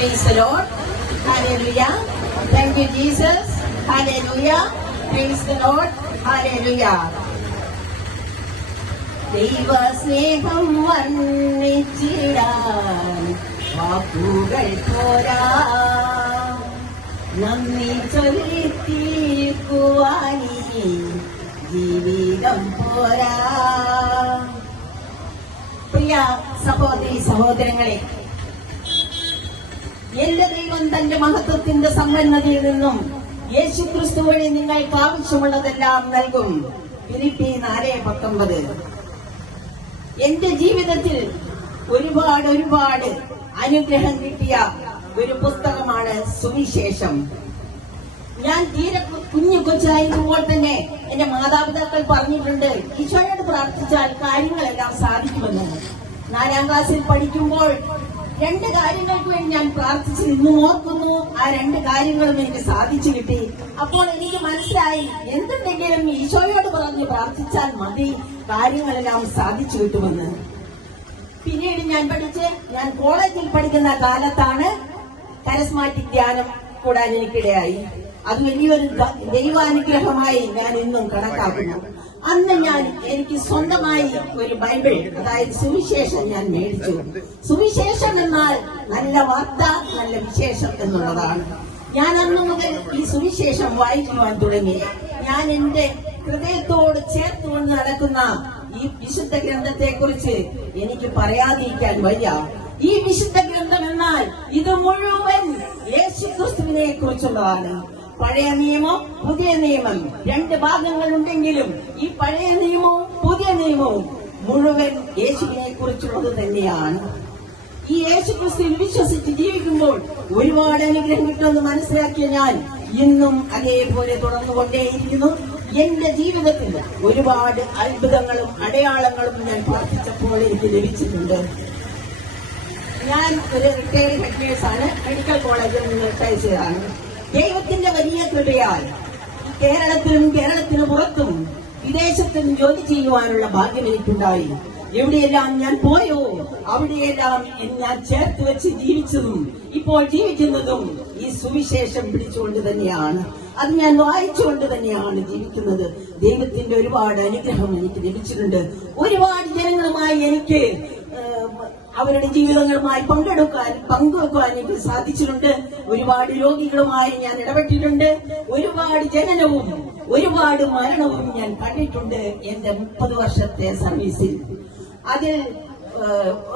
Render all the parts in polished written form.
Praise the Lord. Hallelujah. Thank you, Jesus. Hallelujah. Praise the Lord. Hallelujah. ദൈവസ്നേഹം വർണ്ണിച്ചിടാൻ വാക്കുകൾ പോരാ, നന്ദി ചൊല്ലിത്തീർക്കുവാനീ ജീവിതം പോരാ. പ്രിയ സഹോദരി സഹോദരങ്ങളെ, എന്റെ ദൈവം തന്റെ മഹത്വത്തിന്റെ സമ്പന്നതയിൽ നിന്നും യേശുക്രിസ്തു വഴി നിങ്ങൾക്ക് ആവശ്യമുള്ളതെല്ലാം നൽകും. ഫിലിപ്പി 4:19. എന്റെ ജീവിതത്തിൽ ഒരുപാട് അനുഗ്രഹം കിട്ടിയ ഒരു പുസ്തകമാണ് സുവിശേഷം. ഞാൻ തീരെ കുഞ്ഞു കൊച്ചായിരുന്നപ്പോൾ തന്നെ എന്റെ മാതാപിതാക്കൾ പറഞ്ഞിട്ടുണ്ട്, ഈശോയോട് പ്രാർത്ഥിച്ചാൽ കാര്യങ്ങളെല്ലാം സാധിക്കുമെന്ന്. 4ാം ക്ലാസ്സിൽ പഠിക്കുമ്പോൾ 2 കാര്യങ്ങൾക്ക് വേണ്ടി ഞാൻ പ്രാർത്ഥിച്ച് ഇന്നും ഓർക്കുന്നു. ആ 2 കാര്യങ്ങളും എനിക്ക് സാധിച്ചു കിട്ടി. അപ്പോൾ എനിക്ക് മനസ്സിലായി, എന്തുണ്ടെങ്കിലും ഈശോയോട് പറഞ്ഞ് പ്രാർത്ഥിച്ചാൽ മതി, കാര്യങ്ങളെല്ലാം സാധിച്ചു കിട്ടുമെന്ന്. പിന്നീട് ഞാൻ കോളേജിൽ പഠിക്കുന്ന കാലത്താണ് കരസ്മാറ്റിക് ധ്യാനം കൂടാൻ എനിക്കിടയായി. അത് വലിയൊരു ദൈവാനുഗ്രഹമായി ഞാൻ ഇന്നും കണക്കാക്കുന്നു. അന്ന് എനിക്ക് സ്വന്തമായി ഒരു ബൈബിൾ, അതായത് സുവിശേഷം ഞാൻ മേടിച്ചു. സുവിശേഷം എന്നാൽ നല്ല വാർത്ത, നല്ല വിശേഷം എന്നുള്ളതാണ്. ഞാൻ അന്ന് മുതൽ ഈ സുവിശേഷം വായിക്കുവാൻ തുടങ്ങി. ഞാൻ എന്റെ ഹൃദയത്തോട് ചേർത്തുകൊണ്ട് നടക്കുന്ന ഈ വിശുദ്ധ ഗ്രന്ഥത്തെ കുറിച്ച് എനിക്ക് പറയാതിരിക്കാൻ വയ്യ. ഈ വിശുദ്ധ ഗ്രന്ഥം എന്നാൽ ഇത് മുഴുവൻ യേശുക്രിസ്തുവിനെ കുറിച്ചുള്ളതാണ്. പഴയ നിയമം, പുതിയ നിയമം 2 ഭാഗങ്ങളുണ്ടെങ്കിലും ഈ പഴയ നിയമവും പുതിയ നിയമവും മുഴുവൻ യേശുവിനെ കുറിച്ചുള്ളത് തന്നെയാണ്. ഈ യേശുക്രിസ്തുവിൽ വിശ്വസിച്ച് ജീവിക്കുമ്പോൾ ഒരുപാട് അനുഗ്രഹം കിട്ടുമെന്ന് മനസ്സിലാക്കിയ ഞാൻ ഇന്നും അതേപോലെ തുടർന്നുകൊണ്ടേയിരിക്കുന്നു. എന്റെ ജീവിതത്തിൽ ഒരുപാട് അത്ഭുതങ്ങളും അടയാളങ്ങളും ഞാൻ പ്രാർത്ഥിച്ചപ്പോൾ എനിക്ക് ലഭിച്ചിട്ടുണ്ട്. ഞാൻ ഒരു റിട്ടയർഡ് ഹെഡ് നേഴ്സാണ്. മെഡിക്കൽ കോളേജിൽ നിന്ന് റിട്ടയർ ചെയ്തതാണ്. ദൈവത്തിന്റെ വലിയ കൃപയാൽ കേരളത്തിന് പുറത്തും വിദേശത്തും ജോലി ചെയ്യുവാനുള്ള ഭാഗ്യം എനിക്കുണ്ടായി. എവിടെയെല്ലാം ഞാൻ പോയോ അവിടെയെല്ലാം ഞാൻ ചേർത്ത് വെച്ച് ജീവിച്ചതും ഇപ്പോൾ ജീവിക്കുന്നതും ഈ സുവിശേഷം പിടിച്ചുകൊണ്ട് തന്നെയാണ്. അത് ഞാൻ വായിച്ചുകൊണ്ട് തന്നെയാണ് ജീവിക്കുന്നത്. ദൈവത്തിന്റെ ഒരുപാട് അനുഗ്രഹം എനിക്ക് ലഭിച്ചിട്ടുണ്ട്. ഒരുപാട് ജനങ്ങളുമായി എനിക്ക് അവരുടെ ജീവിതങ്ങളുമായി പങ്കുവെക്കുവാൻ എനിക്ക് സാധിച്ചിട്ടുണ്ട്. ഒരുപാട് രോഗികളുമായി ഞാൻ ഇടപെട്ടിട്ടുണ്ട്. ഒരുപാട് ജനനവും ഒരുപാട് മരണവും ഞാൻ കണ്ടിട്ടുണ്ട് എന്റെ 30 വർഷത്തെ സർവീസിൽ. അതിൽ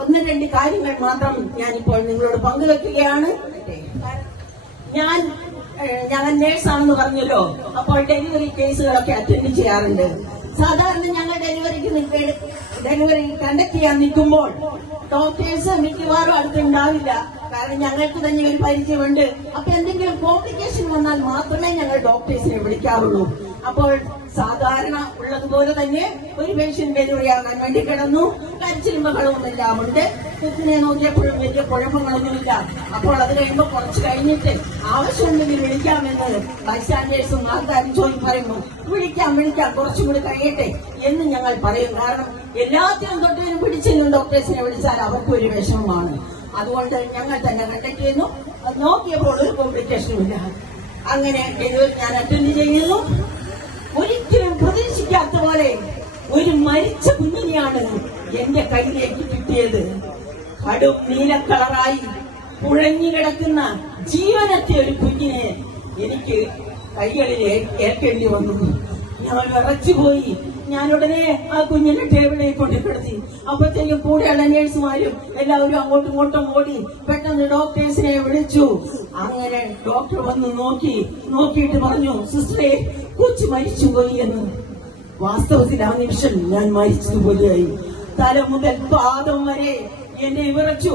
1-2 കാര്യങ്ങൾ മാത്രം ഞാനിപ്പോൾ നിങ്ങളോട് പങ്കുവെക്കുകയാണ്. ഞാൻ നേഴ്സാണെന്ന് പറഞ്ഞല്ലോ. അപ്പോൾ ഡെലിവറി കേസുകളൊക്കെ അറ്റൻഡ് ചെയ്യാറുണ്ട്. സാധാരണ ഞങ്ങൾ ഡെലിവറി കണ്ടക്ട് ചെയ്യാൻ നിൽക്കുമ്പോൾ ഡോക്ടേഴ്സ് മിക്കവാറും അടുത്തുണ്ടാവില്ല. കാരണം ഞങ്ങൾക്ക് തന്നെ ഒരു പരിചയമുണ്ട്. അപ്പൊ എന്തെങ്കിലും കോംപ്ലിക്കേഷൻ വന്നാൽ മാത്രമേ ഞങ്ങൾ ഡോക്ടേഴ്സിനെ വിളിക്കാറുള്ളൂ. അപ്പോൾ സാധാരണ ഉള്ളതുപോലെ തന്നെ ഒരു പേഷ്യന്റ് ഡെലിവറി ആകാൻ വേണ്ടി കിടന്നു. കരച്ചിലും ബഹളവും എല്ലാം ഉണ്ട്. കുത്തിനെ നോക്കിയപ്പോഴും വലിയ കുഴപ്പങ്ങളൊന്നുമില്ല. അപ്പോൾ അത് കഴിയുമ്പോൾ കുറച്ച് കഴിഞ്ഞിട്ട് ആവശ്യമുണ്ടെങ്കിൽ വിളിക്കാമെന്ന് ബൈസ്റ്റാൻഡേഴ്സും ആൾക്കാരും പറയുന്നു. വിളിക്കാം കുറച്ചും കൂടി കഴിയട്ടെ എന്ന് ഞങ്ങൾ പറയും. കാരണം എല്ലാത്തിനും തൊട്ടിനും പിടിച്ചിരുന്നു ഡോക്ടേഴ്സിനെ വിളിച്ചാൽ അവർക്ക് ഒരു വിഷമമാണ്. അതുകൊണ്ട് ഞങ്ങൾ തന്നെ കണ്ടക്ട് ചെയ്യുന്നു. നോക്കിയപ്പോൾ ഒരു കോംപ്ലിക്കേഷനും ഇല്ല. അങ്ങനെ ഡെലിവറി ഞാൻ അറ്റൻഡ് ചെയ്യുന്നു. ഒരിക്കലും പ്രതീക്ഷിക്കാത്ത പോലെ ഒരു മരിച്ച കുഞ്ഞിനെയാണ് എന്റെ കയ്യിലേക്ക് കിട്ടിയത്. കടും നീലക്കളറായി പുഴഞ്ഞു കിടക്കുന്ന ജീവനത്തെ ഒരു കുഞ്ഞിനെ എനിക്ക് കൈകളിൽ ഏൽക്കേണ്ടി വന്നു. ഞാൻ വിറച്ചുപോയി. ഞാൻ ഉടനെ ആ കുഞ്ഞിനെ ടേബിളിലേക്ക് കൊണ്ടുപെടുത്തി. അപ്പോഴത്തേക്കും കൂടെയുള്ള നേഴ്സുമാരും എല്ലാവരും അങ്ങോട്ടും ഇങ്ങോട്ടും ഓടി പെട്ടെന്ന് ഡോക്ടേഴ്സിനെ വിളിച്ചു. അങ്ങനെ ഡോക്ടർ വന്ന് നോക്കിയിട്ട് പറഞ്ഞു, സിസ്റ്ററെ കൊച്ചു മരിച്ചുപോയി എന്ന്. വാസ്തവത്തിൽ ആ നിമിഷം ഞാൻ മരിച്ചതുപോലെയായി. തല മുതൽ പാദം വരെ എന്നെ വിറച്ചു.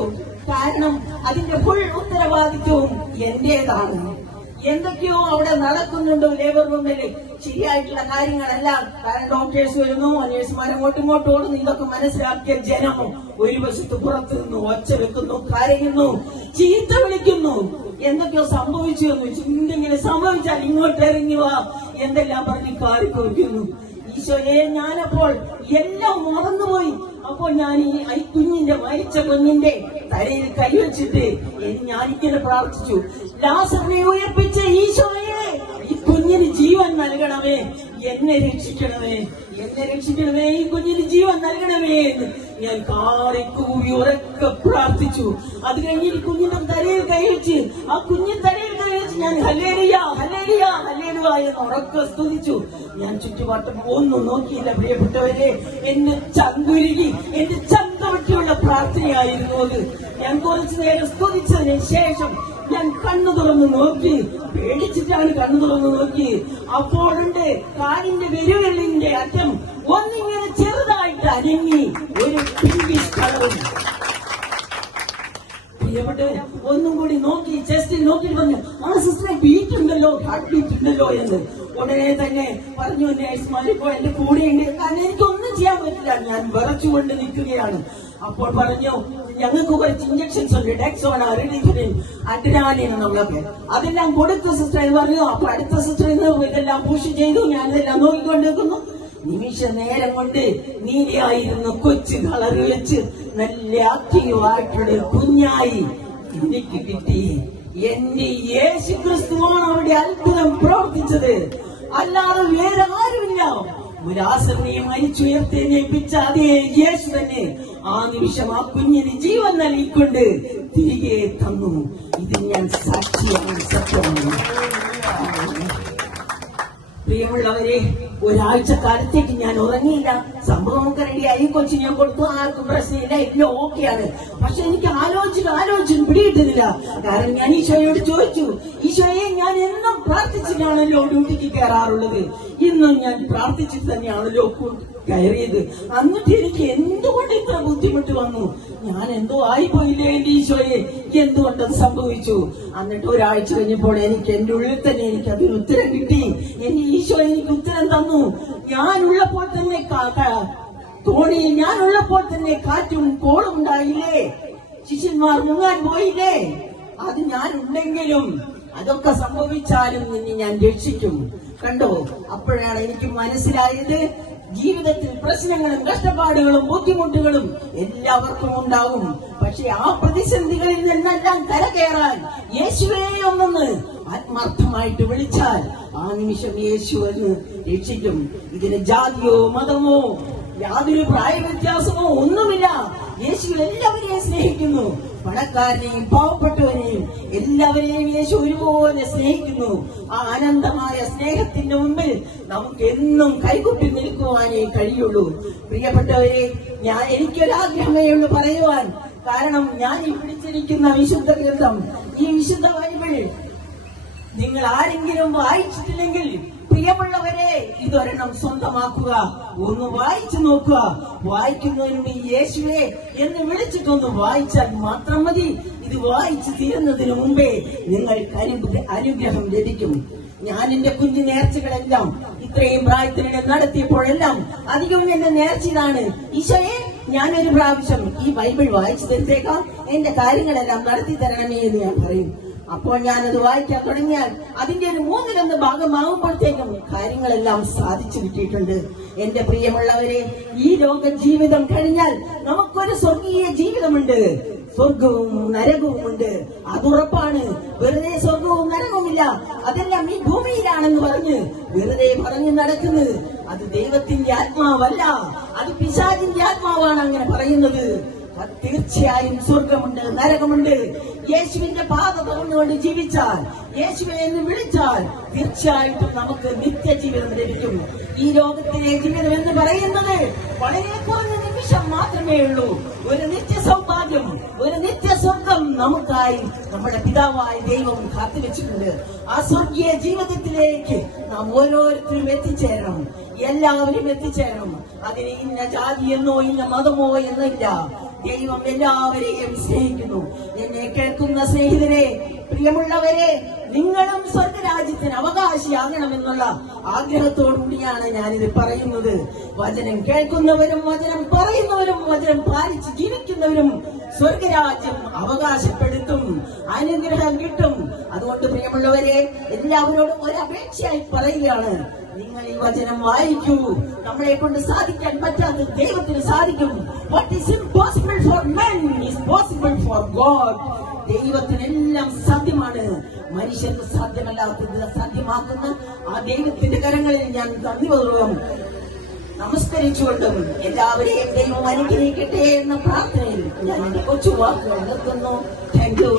കാരണം അതിന്റെ ഫുൾ ഉത്തരവാദിത്വവും എന്റേതാണ്. എന്തൊക്കെയോ അവിടെ നടക്കുന്നുണ്ടോ ലേബർ റൂമിൽ, ശരിയായിട്ടുള്ള കാര്യങ്ങളെല്ലാം. കാരണം ഡോക്ടേഴ്സ് വരുന്നു, നേഴ്സുമാർ അങ്ങോട്ടും ഇങ്ങോട്ടും ഓടുന്നു. ഇതൊക്കെ മനസ്സിലാക്കിയ ജനവും ഒരു വശത്ത് പുറത്തു നിന്ന് ഒച്ച വെക്കുന്നു, കരയുന്നു, ചീത്ത വിളിക്കുന്നു. എന്തൊക്കെയോ സംഭവിച്ചു എന്ന് വെച്ചു. എന്തെങ്കിലും സംഭവിച്ചാൽ ഇങ്ങോട്ട് ഇറങ്ങി വാ എന്തെല്ലാം പറഞ്ഞ് കാറിക്കൊടുക്കുന്നു. ഈശോയെ, ഞാനപ്പോൾ എല്ലാം മറന്നുപോയി. അപ്പോൾ ഞാൻ ഈ കുഞ്ഞിന്റെ മരിച്ച കുഞ്ഞിന്റെ തലയിൽ കൈവച്ചിട്ട് ഞാനിങ്ങനെ പ്രാർത്ഥിച്ചു, ലാസറിനെ ഉയർപ്പിച്ച ഈശോയെ, ഈ കുഞ്ഞിന് ജീവൻ നൽകണമേ, എന്നെ രക്ഷിക്കണമേ, എന്നെ രക്ഷിക്കണമേ, ഈ കുഞ്ഞിന് ജീവൻ നൽകണമേ എന്ന് ഞാൻ കാറിക്കൂവി ഉറക്കെ പ്രാർത്ഥിച്ചു. അത് കഴിഞ്ഞ് ഈ കുഞ്ഞിന്റെ തലയിൽ കൈവച്ച്, ആ കുഞ്ഞിൻ തലയിൽ കൈവച്ച് ഞാൻ ഹല്ലേലൂയ ഹല്ലേലൂയ ഹല്ലേലൂയ എന്ന് ഉറക്കെ സ്തുതിച്ചു. ഞാൻ ചുറ്റുപാട്ടും ഒന്നും നോക്കിയില്ല പ്രിയപ്പെട്ടവരെ. എന്റെ ചങ്കുരുകി, എന്റെ ചങ്കവട്ടിയുള്ള പ്രാർത്ഥനയായിരുന്നു അത്. ഞാൻ കുറച്ചു നേരം സ്തുതിച്ചതിന് ശേഷം ഞാൻ കണ്ണു തുറന്ന് നോക്കി, പേടിച്ചിട്ടാണ് കണ്ണു തുറന്ന് നോക്കി. അപ്പോഴുണ്ട് കാലിന്റെ വിരലിന്റെ അറ്റം ഒന്നിങ്ങനെ ചെറുതായിട്ട് അനങ്ങി, ഒരു പിങ്കിഷ് കളറും. പ്രിയപ്പെട്ടവരെ, ഒന്നും കൂടി നോക്കി, ചെസ്റ്റിൽ നോക്കി പറഞ്ഞു, ആ സിസ്റ്ററെ ബീറ്റ് ഉണ്ടല്ലോ, ഹാർട്ട് ബീറ്റ് ഉണ്ടല്ലോ എന്ന്. ഉടനെ തന്നെ പറഞ്ഞു, നേഴ്സുമാരിപ്പോ എന്റെ കൂടെയുണ്ട്, കാരണം എനിക്കൊന്നും ചെയ്യാൻ പറ്റില്ല, ഞാൻ വിറച്ചുകൊണ്ട് നിൽക്കുകയാണ്. അപ്പോൾ പറഞ്ഞു, ഞങ്ങൾക്ക് കുറച്ച് ഇഞ്ചക്ഷൻസ് ഉണ്ട്, ഡെക്സോണ, റിഡിഫിനിൻ, അഡ്രിനാലിൻ എന്നുള്ളതൊക്കെ, അതെല്ലാം കൊടുത്തു സിസ്റ്റർ എന്ന് പറഞ്ഞു. അപ്പൊ അടുത്ത സിസ്റ്റർ ഇതെല്ലാം പുഷ് ചെയ്തു. ഞാനിതെല്ലാം നോക്കിക്കൊണ്ടിരിക്കുന്നു. നിമിഷ നേരം കൊണ്ട് നീലയായിരുന്നു കൊച്ചു കളർ വെച്ച് നല്ല ആക്റ്റീവായിട്ടുള്ള കുഞ്ഞായി എനിക്ക് കിട്ടി. എന്റെ യേശു ക്രിസ്തുവാണ് അവിടെ അത്ഭുതം പ്രവർത്തിച്ചത്, അല്ലാതെ വേറെ ആരുമില്ല. ലാസറിനെ മരിച്ചുയർത്തെഴുന്നേൽപ്പിച്ച അതേ യേശു തന്നെ ആ നിമിഷം ആ കുഞ്ഞിന് ജീവൻ നൽകിക്കൊണ്ട് തിരികെ തന്നു. ഇത് ഞാൻ സാക്ഷിയാണ്, സത്യമാണ്. പ്രിയമുള്ളവരെ, ഒരാഴ്ച കാലത്തേക്ക് ഞാൻ ഉറങ്ങിയില്ല. സംഭവമൊക്കെ റെഡിയായി, കൊച്ചു ഞാൻ കൊടുത്തു, ആർക്കും പ്രശ്നമില്ല, എല്ലാം ഓക്കെയാണ്. പക്ഷെ എനിക്ക് ആലോചിച്ച് പിടികിട്ടുന്നില്ല. കാരണം ഞാൻ ഈശോയോട് ചോദിച്ചു, ഈശോയെ, ഞാൻ എന്നും പ്രാർത്ഥിച്ചിട്ടാണല്ലോ ഡ്യൂട്ടിക്ക് കയറാറുള്ളത്, ഇന്നും ഞാൻ പ്രാർത്ഥിച്ചിട്ട് തന്നെയാണല്ലോ കയറിയത്, എന്നിട്ട് എനിക്ക് എന്തുകൊണ്ട് ഇത്ര ബുദ്ധിമുട്ട് വന്നു? ഞാൻ എന്തോ ആയിപ്പോയില്ലേ എന്റെ ഈശോയെ, എന്തുകൊണ്ടത് സംഭവിച്ചു? എന്നിട്ട് ഒരാഴ്ച കഴിഞ്ഞപ്പോൾ എനിക്ക് എന്റെ ഉള്ളിൽ തന്നെ എനിക്ക് അതിന് ഉത്തരം കിട്ടി. എന്റെ ഈശോ എനിക്ക് ഉത്തരം തന്നു. ഞാനുള്ളപ്പോൾ തന്നെ തോണിയിൽ ഞാനുള്ളപ്പോൾ തന്നെ കാറ്റും കോളും ഉണ്ടായില്ലേ? ശിഷ്യന്മാർ മുങ്ങാൻ പോയില്ലേ? അത് ഞാനുണ്ടെങ്കിലും അതൊക്കെ സംഭവിച്ചാലും നിന്നെ ഞാൻ രക്ഷിക്കും. കണ്ടോ? അപ്പോഴാണ് എനിക്ക് മനസ്സിലായത്, ജീവിതത്തിൽ പ്രശ്നങ്ങളും കഷ്ടപ്പാടുകളും ബുദ്ധിമുട്ടുകളും എല്ലാവർക്കും ഉണ്ടാകും. പക്ഷെ ആ പ്രതിസന്ധികളിൽ നിന്നെല്ലാം കരകയറാൻ യേശുവേ ഒന്നെന്ന് ആത്മാർത്ഥമായിട്ട് വിളിച്ചാൽ ആ നിമിഷം യേശു എന്ന് രക്ഷിക്കും. ഇതിന് ജാതിയോ മതമോ യാതൊരു പ്രായ വ്യത്യാസമോ ഒന്നുമില്ല. യേശു എല്ലാവരെയും സ്നേഹിക്കുന്നു, പണക്കാരനെയും പാവപ്പെട്ടവനെയും എല്ലാവരെയും യേശു ഒരുപോലെ സ്നേഹിക്കുന്നു. ആ അനന്തമായ സ്നേഹത്തിന്റെ മുമ്പിൽ നമുക്ക് എന്നും കൈകൊട്ടി നിൽക്കുവാനേ കഴിയുള്ളൂ. പ്രിയപ്പെട്ടവരെ, എനിക്കൊരാഗ്രഹമേ ഉള്ളൂ പറയുവാൻ. കാരണം ഞാൻ ഈ പിടിച്ചിരിക്കുന്ന വിശുദ്ധ ഗ്രന്ഥം, ഈ വിശുദ്ധ ബൈബിൾ നിങ്ങൾ ആരെങ്കിലും വായിച്ചിട്ടില്ലെങ്കിൽ, പ്രിയമുള്ളവരെ, ഇതൊരെണ്ണം സ്വന്തമാക്കുക, ഒന്ന് വായിച്ചു നോക്കുക. വായിക്കുന്നതിന് യേശുവേ എന്ന് വിളിച്ചിട്ടൊന്ന് വായിച്ചാൽ മാത്രം മതി. ഇത് വായിച്ചു തീരുന്നതിന് മുമ്പേ നിങ്ങൾക്ക് അനുഗ്രഹം ലഭിക്കും. ഞാൻ എന്റെ കുഞ്ഞു നേർച്ചകളെല്ലാം ഇത്രയും പ്രായത്തിനിടെ നടത്തിയപ്പോഴെല്ലാം അധികം എന്റെ നേർച്ച ഇതാണ്, ഈശോയെ, ഞാനൊരു പ്രാവശ്യം ഈ ബൈബിൾ വായിച്ചു തരുത്തേക്കാം, എന്റെ കാര്യങ്ങളെല്ലാം നടത്തി തരണമേ എന്ന് ഞാൻ പറയും. അപ്പോൾ ഞാനത് വായിക്കാൻ തുടങ്ങിയാൽ അതിന്റെ ഒരു 1/3 ഭാഗമാകുമ്പോഴത്തേക്കും കാര്യങ്ങളെല്ലാം സാധിച്ചു കിട്ടിയിട്ടുണ്ട്. എന്റെ പ്രിയമുള്ളവരെ, ഈ ലോക ജീവിതം കഴിഞ്ഞാൽ നമുക്കൊരു സ്വർഗീയ ജീവിതമുണ്ട്. സ്വർഗവും നരകവുമുണ്ട്, അതുറപ്പാണ്. വെറുതെ സ്വർഗവും നരകവുമില്ല, അതെല്ലാം ഈ ഭൂമിയിലാണെന്ന് പറഞ്ഞ് വെറുതെ പറഞ്ഞു നടക്കുന്നത് അത് ദൈവത്തിന്റെ ആത്മാവല്ല, അത് പിശാചിന്റെ ആത്മാവാണ് അങ്ങനെ പറയുന്നത്. തീർച്ചയായും സ്വർഗമുണ്ട്, നരകമുണ്ട്. യേശുവിന്റെ പാത തുറന്നുകൊണ്ട് ജീവിച്ചാൽ, യേശുവിനെ എന്ന് വിളിച്ചാൽ തീർച്ചയായിട്ടും നമുക്ക് നിത്യജീവിതം ലഭിക്കും. ഈ ലോകത്തിലെ ജീവിതം എന്ന് പറയുന്നത് വളരെ കുറഞ്ഞ നിമിഷം മാത്രമേ ഉള്ളൂ. ഒരു നിത്യ സൗഭാഗ്യം, ഒരു നിത്യ സ്വർഗം നമുക്കായി നമ്മുടെ പിതാവായ ദൈവം കാത്തുവെച്ചിട്ടുണ്ട്. ആ സ്വർഗീയ ജീവിതത്തിലേക്ക് നാം ഓരോരുത്തരും എത്തിച്ചേരണം, എല്ലാവരും എത്തിച്ചേരണം. അതിന് ഇന്ന ജാതിയെന്നോ ഇന്ന മതമോ എന്നില്ല. ദൈവം എല്ലാവരെയും സ്നേഹിക്കുന്നു. എന്നെ കേൾക്കുന്ന സ്നേഹിതരെ, പ്രിയമുള്ളവരെ, നിങ്ങളും സ്വർഗരാജ്യത്തിന് അവകാശിയാകണമെന്നുള്ള ആഗ്രഹത്തോടുകൂടിയാണ് ഞാനിത് പറയുന്നത്. വചനം കേൾക്കുന്നവരും വചനം പറയുന്നവരും വചനം പാലിച്ച് ജീവിക്കുന്നവരും സ്വർഗരാജ്യം അവകാശപ്പെടുത്തും, അനുഗ്രഹം കിട്ടും. അതുകൊണ്ട് പ്രിയമുള്ളവരെ, എല്ലാവരോടും ഒരപേക്ഷയായി പറയുകയാണ്, നിങ്ങൾ ഈ വചനം വായിക്കൂ. നമ്മളെ കൊണ്ട് സാധിക്കാൻ പറ്റാത്തത് ദൈവത്തിന് സാധിക്കും. What is impossible for men is possible for for God, ദൈവത്തിനെല്ലാം സാധ്യമാണ്. മനുഷ്യർക്ക് സാധ്യമല്ലാത്തത് സാധ്യമാക്കുന്ന ആ ദൈവത്തിന്റെ കരങ്ങളിൽ ഞാൻ നന്ദിപൂർവ്വം നമസ്കരിച്ചുകൊണ്ടും എല്ലാവരെയും ദൈവം അനുഗ്രഹിക്കട്ടെ എന്ന പ്രാർത്ഥനയിൽ ഞാൻ എന്റെ കൊച്ചു വാക്കുകൾ നിർത്തുന്നു. Thank you.